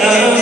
والے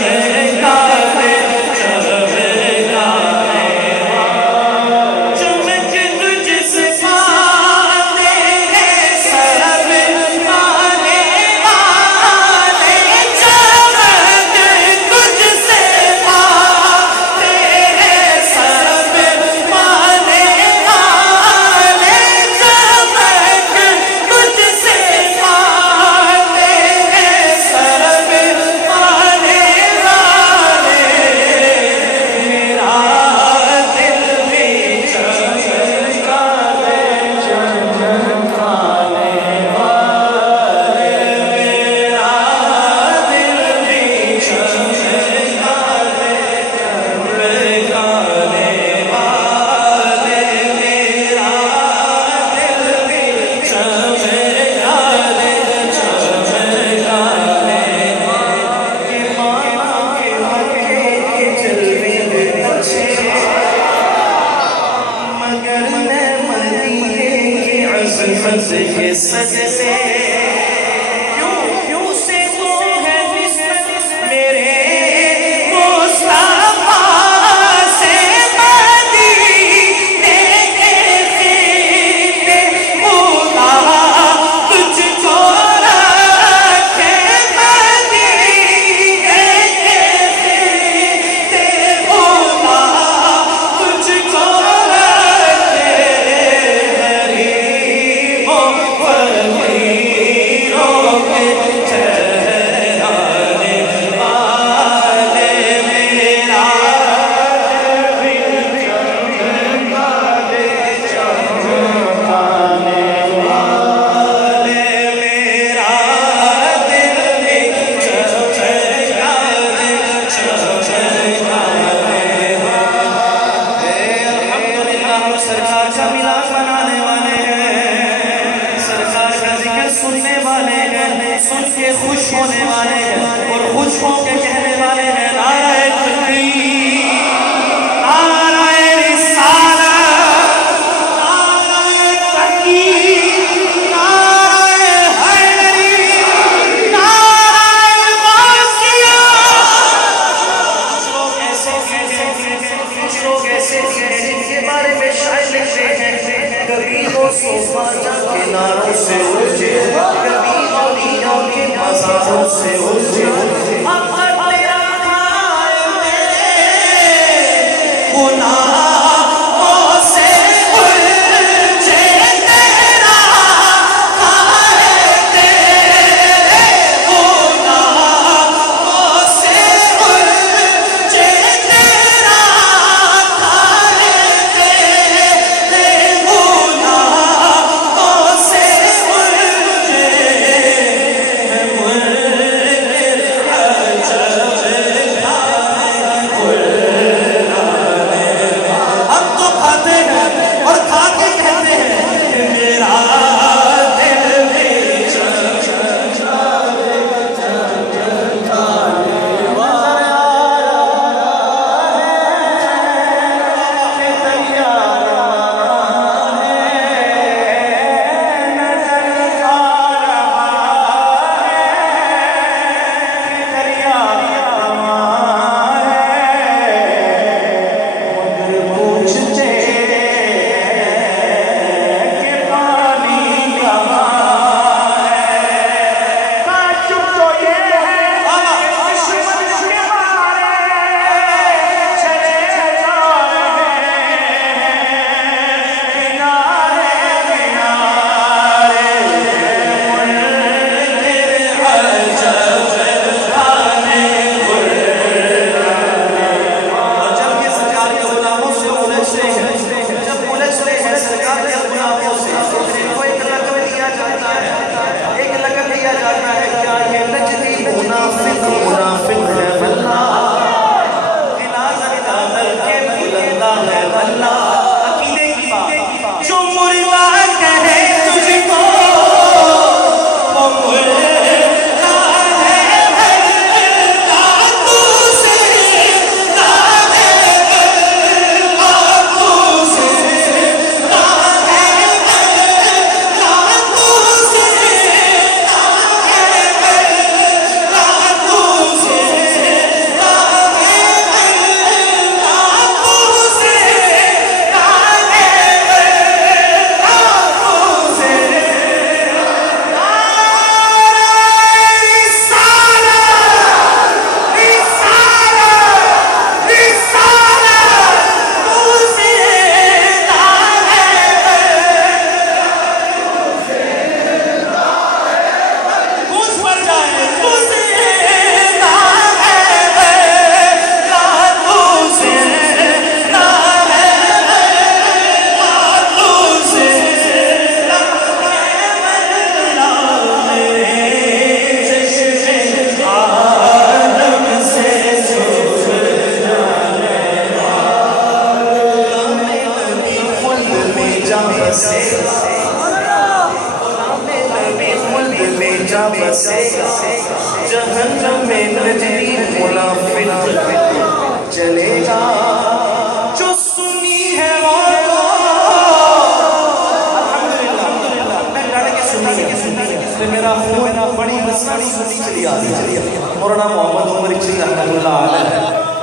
مولانا محمد عمر چشتی رحمۃ اللہ علیہ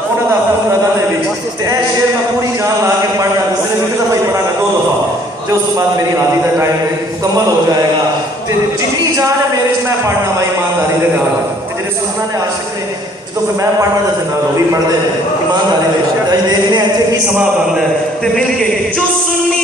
انہوں نے اپنا نگاہ دے وچ تے اے شعر میں پوری جان لا کے پڑھنا صرف ایک دفعہ ہی پڑھا گا 2 دفعہ تے اس کے بعد میری عادی کا ٹائم مکمل ہو جائے گا تے جتنی جان ہے میرے میں پڑھنا بھائی ایمانداری دے نال تے جڑے سننا نے عاشق نے جدوں پھر میں پڑھنا تے پھر نال وہ بھی پڑھدے ایمانداری دے اج دیکھنے اتھے کی سما بندا ہے تے مل کے جو سنی